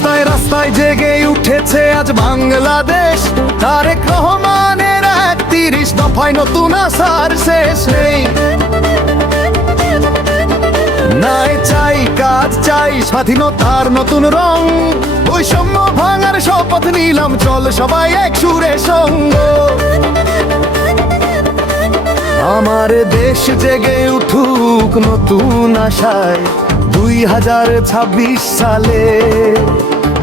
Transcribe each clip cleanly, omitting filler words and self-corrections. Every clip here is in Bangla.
রাস্তায় রাস্তায় জেগে উঠেছে আজ বাংলাদেশ। তারেক রহমানের ৩১ দফায় নতুন আশার শেষ নেই। নাই চাই কাজ চাই স্বাধীনতার নতুন রং, বৈষম্য ভাঙার শপথ নিলাম, চল সবাই এক সুরে সঙ্গ। আমার দেশ জেগে উঠুক নতুন আশায় ২০২৬ সালে,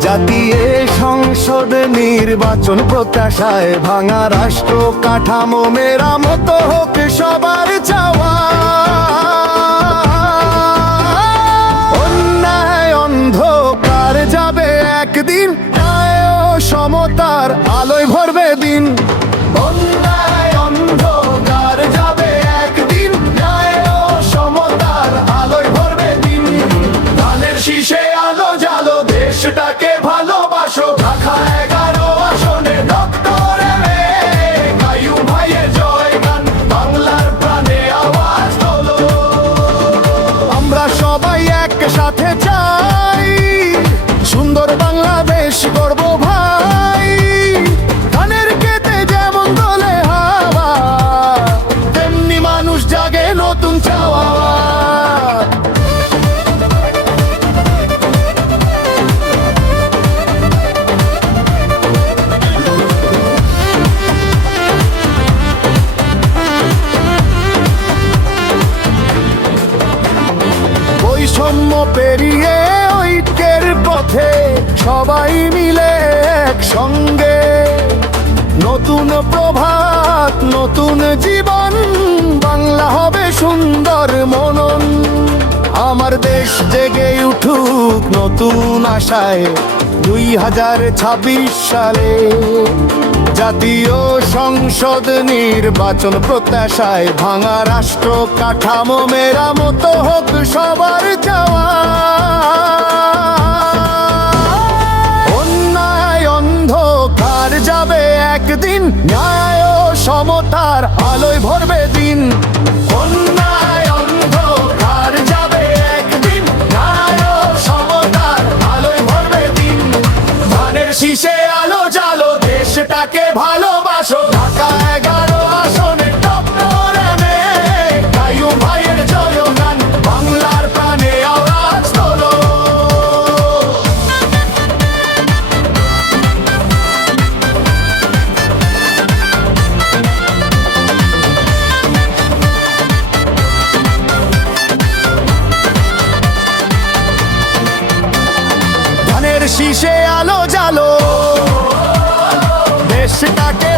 জাতীয় সংসদ নির্বাচন প্রত্যাশায়, ভাঙা রাষ্ট্র কাঠামো মেরামত হোক সবার চাওয়া। অন্যায় অন্ধকার যাবে একদিন, ন্যায় ও সমতার আলোয় ভরবে দিন। অন্যায় অন্ধকার যাবে একদিন, ন্যায় ও সমতার আলোয় ভরবে দিন। ধানের শীষে আলো জ্বালো, দেশটাকে ভালোবাসো। ঢাকা ১১ আসনে ডক্টর কাইয়ুম ভাইয়ের জয়গান, বাংলার প্রাণে আওয়াজ তোলো। আমরা সবাই একসাথে চাই সুন্দর বাংলাদেশ গড়ব ভাই। ধানের খেতে যেমন দোলে হাওয়া, তেমনি মানুষ জাগে নতুন চাওয়া। বৈষম্য পেরিয়ে ঐক্যের পথে সবাই মিলে একসঙ্গে, নতুন প্রভাত নতুন জীবন, বাংলা হবে সুন্দর মনন। আমার দেশ জেগে উঠুক নতুন আশায় ২০২৬ সালে, জাতীয় সংসদ নির্বাচন প্রত্যাশায়, ভাঙা রাষ্ট্র কাঠামো মেরামত হোক সবার চাওয়া। অন্যায় অন্ধকার যাবে একদিন, ন্যায় ও সমতার আলোয় ভরবে দিন। অন্যায় অন্ধকার যাবে একদিন, ন্যায় ও সমতার আলোয় ভরবে দিন। ধানের শীষে আলো জ্বালো, দেশটাকে ভালোবাসো। ঢাকা ১১ আসনে ডক্টর কাইয়ুম ভাইয়ের জয়গান, বাংলার প্রাণে আওয়াজ তোলো। ধানের শীষে আলো জ্বালো, দেশটাকে